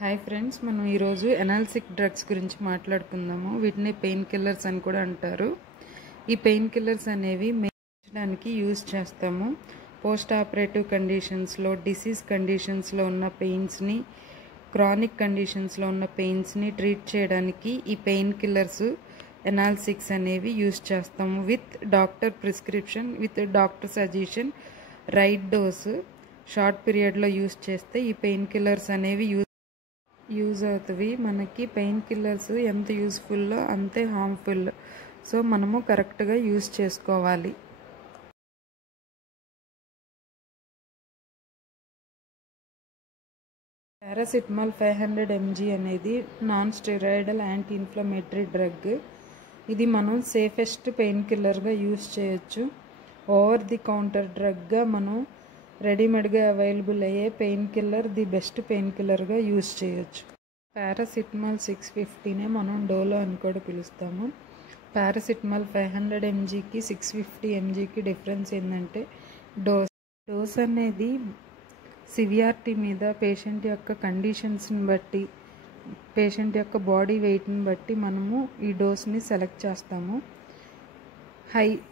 Hi friends, మనం ఈరోజు ఎనాల్సిక్ drugs గురించి మాట్లాడుకుందాము. వీటిని పెయిన్ కిల్లర్స్ అని కూడా అంటారు. ఈ పెయిన్ కిల్లర్స్ అనేవి మెయించడానికి యూజ్ చేస్తాము. పోస్ట్ ఆపరేటివ్ కండిషన్స్లో, డిసీజ్ కండిషన్స్లో ఉన్న పెయిన్స్ని, క్రానిక్ కండిషన్స్లో ఉన్న పెయిన్స్ని ట్రీట్ చేయడానికి ఈ పెయిన్ కిల్లర్స్ ఎనాల్సిక్స్ అనేవి యూజ్ చేస్తాము. With doctor prescription, with doctor suggestion, right dose, short పీరియడ్లో యూజ్ చేస్తే ఈ పెయిన్ కిల్లర్స్ అనేవి యూజ్ అవుతుంది. మనకి పెయిన్ కిల్లర్స్ ఎంత యూస్ఫుల్లో అంతే హార్మ్ఫుల్. సో మనము కరెక్ట్గా యూజ్ చేసుకోవాలి. పారాసిటమాల్ 500 mg అనేది non steroidal anti inflammatory drug. ఇది మనం సేఫెస్ట్ పెయిన్ కిల్లర్గా యూజ్ చేయొచ్చు. ఓవర్ ది కౌంటర్ డ్రగ్గా మనం రెడీమేడ్గా అవైలబుల్ అయ్యే pain killer the best pain కిల్లర్గా యూజ్ చేయొచ్చు. పారాసిటమాల్ 650నే మనం డోలో అని కూడా పిలుస్తాము. పారాసిటమాల్ 500 mgకి 650 mgకి డిఫరెన్స్ ఏంటంటే డోస్ అనేది సివియారిటీ మీద, పేషెంట్ యొక్క కండిషన్స్ని బట్టి, పేషెంట్ యొక్క బాడీ వెయిట్ని బట్టి మనము ఈ డోస్ని సెలెక్ట్ చేస్తాము.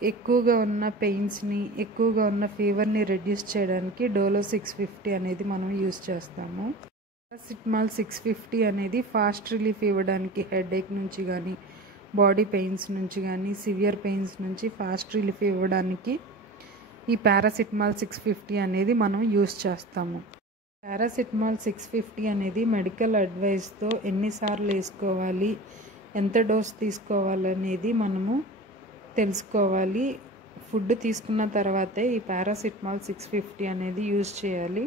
ఎక్కువగా ఉన్న పెయిన్స్ని, ఎక్కువగా ఉన్న ఫీవర్ని రెడ్యూస్ చేయడానికి డోలో 650 అనేది మనం యూజ్ చేస్తాము. పారాసిటమాల్ 650 అనేది ఫాస్ట్ రిలీఫ్ ఇవ్వడానికి, హెడేక్ నుంచి కానీ, బాడీ పెయిన్స్ నుంచి కానీ, సివియర్ పెయిన్స్ నుంచి ఫాస్ట్ రిలీఫ్ ఇవ్వడానికి ఈ పారాసిటమాల్ 650 అనేది మనం యూజ్ చేస్తాము. పారాసిటమాల్ 650 అనేది మెడికల్ అడ్వైస్తో ఎన్నిసార్లు వేసుకోవాలి, ఎంత డోస్ తీసుకోవాలనేది మనము తెలుసుకోవాలి. ఫుడ్ తీసుకున్న తర్వాతే ఈ పారాసిటమాల్ 650 అనేది యూజ్ చేయాలి.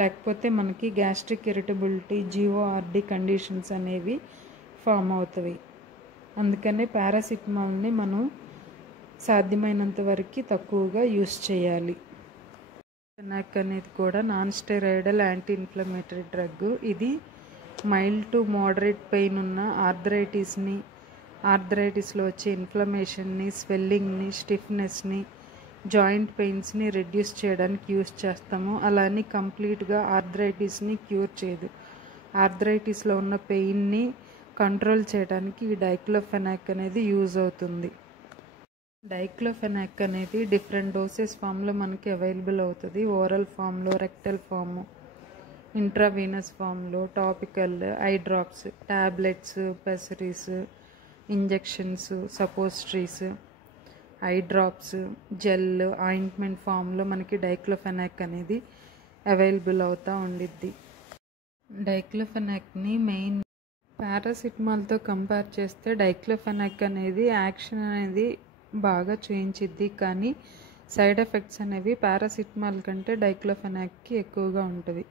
లేకపోతే మనకి గ్యాస్ట్రిక్ ఇరిటబిలిటీ, జీఓఆర్డి కండిషన్స్ అనేవి ఫామ్ అవుతాయి. అందుకనే పారాసిటమాల్ని మనం సాధ్యమైనంత వరకు తక్కువగా యూజ్ చేయాలి. ఫెనాక్ అనేది కూడా non steroidal anti inflammatory drug. ఇది మైల్డ్ టు మోడరేట్ పెయిన్ ఉన్న ఆర్థరైటిస్లో వచ్చే ఇన్ఫ్లమేషన్ని, స్వెల్లింగ్ని, స్టిఫ్నెస్ని, జాయింట్ పెయిన్స్ని రెడ్యూస్ చేయడానికి యూజ్ చేస్తాము. అలానే కంప్లీట్గా ఆర్థరైటిస్ని క్యూర్ చేయదు. ఆర్థరైటిస్లో ఉన్న పెయిన్ని కంట్రోల్ చేయడానికి ఈ డైక్లోఫెనాక్ అనేది యూజ్ అవుతుంది. డైక్లోఫెనాక్ అనేది డిఫరెంట్ డోసెస్ ఫామ్లో మనకి అవైలబుల్ అవుతుంది. ఓరల్ ఫామ్లో, రెక్టల్ ఫాము, ఇంట్రావీనస్ ఫామ్లో, topical, eye drops, tablets, pessaries, injections, suppositories, eye drops, gel, ointment ఫామ్లో మనకి డైక్లోఫెనాక్ అనేది అవైలబుల్ అవుతూ ఉండిద్ది. డైక్లోఫెనాక్ని మెయిన్ పారాసిటమాల్తో కంపేర్ చేస్తే డైక్లోఫెనాక్ అనేది యాక్షన్ అనేది బాగా చూయించిద్ది, కానీ సైడ్ ఎఫెక్ట్స్ అనేవి పారాసిటమాల్ కంటే డైక్లోఫెనాక్కి ఎక్కువగా ఉంటుంది.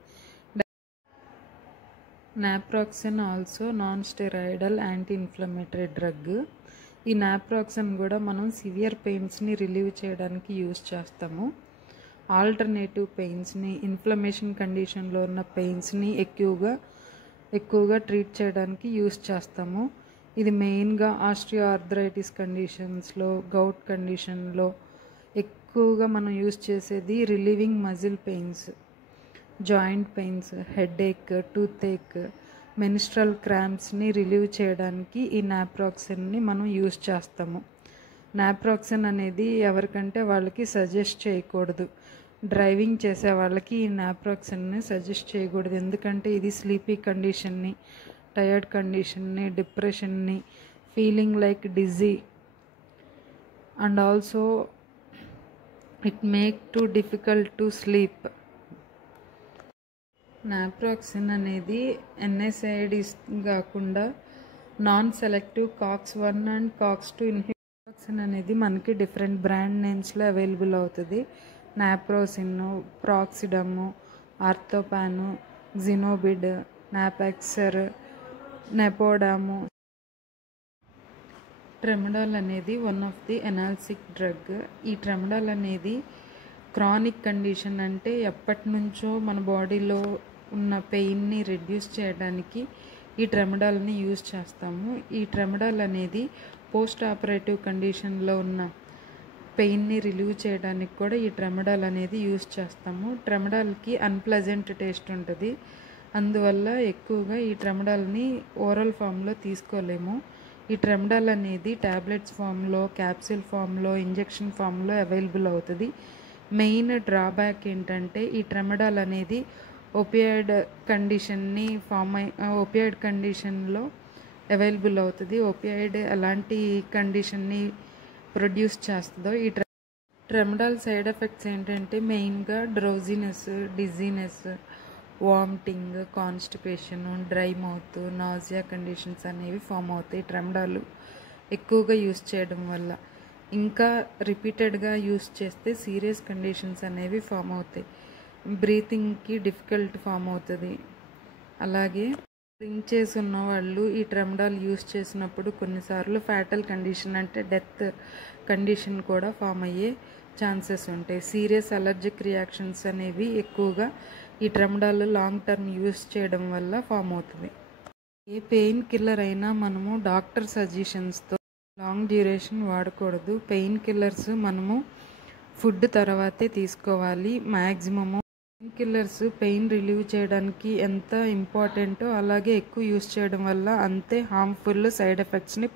Naproxen also non steroidal anti inflammatory drug. ఈ నాప్రాక్సిన్ కూడా మనం సివియర్ పెయిన్స్ని రిలీవ్ చేయడానికి యూజ్ చేస్తాము. ఆల్టర్నేటివ్ పెయిన్స్ని, ఇన్ఫ్లమేషన్ కండిషన్లో ఉన్న పెయిన్స్ని ఎక్కువగా ట్రీట్ చేయడానికి యూజ్ చేస్తాము. ఇది మెయిన్గా ఆస్టియోఆర్థరైటిస్ కండిషన్స్లో, గౌట్ కండిషన్లో ఎక్కువగా మనం యూజ్ చేసేది relieving muscle pains, joint pains, headache, toothache, menstrual క్రాంప్స్ని రిలీవ్ చేయడానికి ఈ నాప్రాక్సిన్ని మనం యూజ్ చేస్తాము. నాప్రాక్సిన్ అనేది ఎవరికంటే వాళ్ళకి సజెస్ట్ చేయకూడదు. డ్రైవింగ్ చేసే వాళ్ళకి ఈ నాప్రాక్సిన్ని సజెస్ట్ చేయకూడదు. ఎందుకంటే ఇది స్లీపీ కండిషన్ని, టయర్డ్ కండిషన్ని, డిప్రెషన్ని, feeling like dizzy and also it make to difficult to sleep. Naproxen అనేది ఎన్ఎస్ఐడిస్ కాకుండా non selective COX-1 and COX-2 ఇన్హిబిటాక్సిన్ అనేది మనకి డిఫరెంట్ బ్రాండ్ నేమ్స్లో అవైలబుల్ అవుతుంది. నాప్రోసిన్, ప్రాక్సిడము, ఆర్థోపాను, జినోబిడ్, నాపాక్సర్, నెపోడాము. ట్రెమడాల్ అనేది వన్ ఆఫ్ ది ఎనాల్సిక్ డ్రగ్. ఈ ట్రెమడాల్ అనేది క్రానిక్ కండిషన్, అంటే ఎప్పటి నుంచో మన బాడీలో ఉన్న పెయిన్ని రెడ్యూస్ చేయడానికి ఈ ట్రెమడాల్ని యూజ్ చేస్తాము. ఈ ట్రెమడాల్ అనేది పోస్ట్ ఆపరేటివ్ కండిషన్లో ఉన్న పెయిన్ని రిలీవ్ చేయడానికి కూడా ఈ ట్రెమడాల్ అనేది యూజ్ చేస్తాము. ట్రెమడాల్కి అన్ప్లెజెంట్ టేస్ట్ ఉంటుంది. అందువల్ల ఎక్కువగా ఈ ట్రెమడాల్ని ఓరల్ ఫామ్లో తీసుకోలేము. ఈ ట్రెమడాల్ అనేది ట్యాబ్లెట్స్ ఫామ్లో, క్యాప్సూల్ ఫామ్లో, ఇంజెక్షన్ ఫామ్లో అవైలబుల్ అవుతుంది. మెయిన్ డ్రాబ్యాక్ ఏంటంటే ఈ ట్రెమడాల్ అనేది ఓపియాయిడ్ కండిషన్లో అవైలబుల్ అవుతుంది. ఓపియాయిడ్ ఎలాంటి కండిషన్ని ప్రొడ్యూస్ చేస్తుందో ఈ ట్రెమడాల్ సైడ్ ఎఫెక్ట్స్ ఏంటంటే మెయిన్గా drowsiness, dizziness, vomiting, constipation, dry mouth, nausea conditions అనేవి ఫామ్ అవుతాయి ట్రెమడాల్ ఎక్కువగా యూస్ చేయడం వల్ల. ఇంకా రిపీటెడ్గా యూస్ చేస్తే సీరియస్ కండిషన్స్ అనేవి ఫామ్ అవుతాయి. బ్రీతింగ్కి డిఫికల్ట్ ఫామ్ అవుతుంది. అలాగే డ్రింక్ చేసి ఉన్న వాళ్ళు ఈ ట్రెమడాల్ యూస్ చేసినప్పుడు కొన్నిసార్లు ఫ్యాటల్ కండిషన్ అంటే డెత్ కండిషన్ కూడా ఫామ్ అయ్యే ఛాన్సెస్ ఉంటాయి. సీరియస్ అలర్జిక్ రియాక్షన్స్ అనేవి ఎక్కువగా ఈ ట్రెమడాల్ లాంగ్ టర్మ్ యూస్ చేయడం వల్ల ఫామ్ అవుతుంది. ఏ పెయిన్ కిల్లర్ అయినా మనము డాక్టర్ సజెషన్స్తో లాంగ్ డ్యూరేషన్ వాడకూడదు. పెయిన్ కిల్లర్స్ మనము ఫుడ్ తర్వాతే తీసుకోవాలి. Maximum pain killers pain relieve చేయడానికి ఎంత ఇంపార్టెంటో అలాగే ఎక్కువ యూస్ చేయడం వల్ల అంతే హార్మ్ఫుల్ సైడ్ ఎఫెక్ట్స్ని